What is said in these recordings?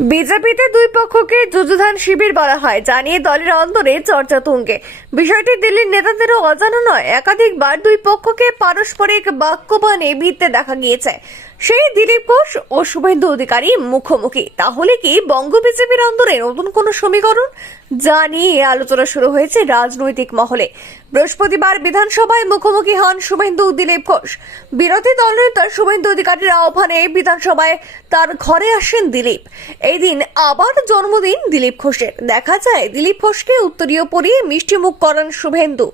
বিজেপিতে দুই পক্ষকে যুযুধান শিবির বলা হয়, জানিয়ে দলের অন্তরে চর্চা তুঙ্গে। বিষয়টি দিল্লির নেতাদেরও অজানা নয়, একাধিকবার দুই পক্ষকে পারস্পরিক বাক্যবাণে ভিত্তে দেখা গিয়েছে। সেই দিলীপ ঘোষ ও শুভেন্দু অধিকারী মুখোমুখি। তাহলে কি বঙ্গ বিজেপির অন্তরে নতুন কোনো সমীকরণ? যা নিয়ে আলোচনা শুরু হয়েছে রাজনৈতিক মহলে। বৃহস্পতিবার বিধানসভায় মুখোমুখি হন শুভেন্দু দিলীপ ঘোষ। বিরোধী দলনেতা শুভেন্দু অধিকারীর আহ্বানে বিধানসভায় তার ঘরে আসেন দিলীপ। এই দিন আবার জন্মদিন দিলীপ ঘোষের। দেখা যায়, দিলীপ ঘোষকে উত্তরীয় পরিয়ে মিষ্টি মুখ করান শুভেন্দু।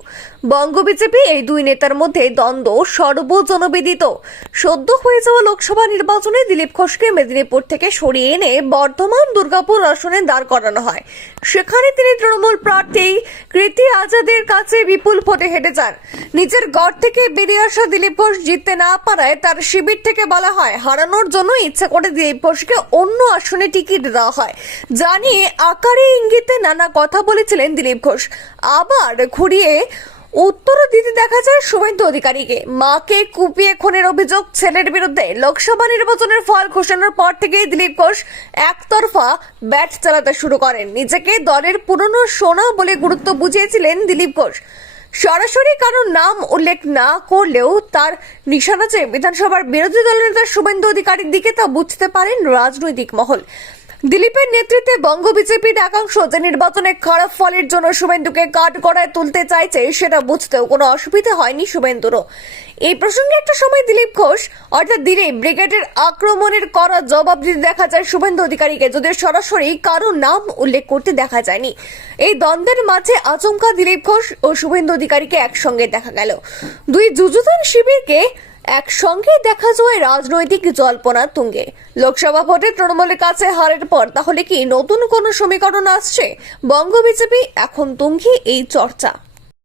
বঙ্গ বিজেপি এই দুই নেতার মধ্যে দ্বন্দ্ব সর্বজনবিদিত। সদ্য হয়ে যাওয়া লোকসভা নির্বাচনে দিলীপ ঘোষকে মেদিনীপুর থেকে সরিয়ে এনে বর্ধমান দুর্গাপুর আসনে দাঁড় করানো হয়। সেখানে তিনি তৃণমূল প্রার্থী কৃতি আজাদের কাছে বিপুল ভোটে হেঁটে যান। নিজের গড় থেকে বেরিয়ে আসা দিলীপ ঘোষ জিততে না পারায় তার শিবির থেকে বলা হয়, হারানোর জন্য ইচ্ছা করে দিলীপ ঘোষকে অন্য আসনে টিকিট দেওয়া হয়। জানিয়ে আকারে ইঙ্গিতে নানা কথা বলেছিলেন দিলীপ ঘোষ। আবার ঘুরিয়ে উত্তর দিতে দেখা যায় শুভেন্দু অধিকারীকে। মাকে কুপিয়ে খুনের অভিযোগ ছেলের বিরুদ্ধে লোকসভা নির্বাচনের ফল ঘোষণার পর থেকেই দিলীপ ঘোষ একতরফা ব্যাট চালাতে শুরু করেন। নিজেকে দলের পুরনো সোনা বলে গুরুত্ব বুঝিয়েছিলেন দিলীপ ঘোষ। সরাসরি কারও নাম উল্লেখ না করলেও তার নিশানা চেয়ে বিধানসভার বিরোধী দলনেতা শুভেন্দু অধিকারীর দিকে তা বুঝতে পারেন রাজনৈতিক মহল। দিলীপের নেতৃত্বে বঙ্গ বিজেপির একাংশ যে নির্বাচনে খারাপ ফলের জন্য শুভেন্দুকে কাঠগড়ায় তুলতে চাইছে, সেটা বুঝতেও কোনো অসুবিধা হয়নি শুভেন্দুরও। এই প্রসঙ্গে একটা সময় দিলীপ ঘোষ, অর্থাৎ দিলীপ, ব্রিগেডের আক্রমণের করা জবাব দিতে দেখা যায় শুভেন্দু অধিকারীকে, যদিও সরাসরি কারও নাম উল্লেখ করতে দেখা যায়নি। এই দ্বন্দ্বের মাঝে আচমকা দিলীপ ঘোষ ও শুভেন্দু অধিকারীকে একসঙ্গে দেখা গেল। দুই যুযুধান শিবিরকে একসঙ্গে দেখা যায় রাজনৈতিক জল্পনা তুঙ্গে। লোকসভা ভোটে তৃণমূলের কাছে হারের পর তাহলে কি নতুন কোনো সমীকরণ আসছে? বঙ্গ বিজেপি এখন তুঙ্গি এই চর্চা।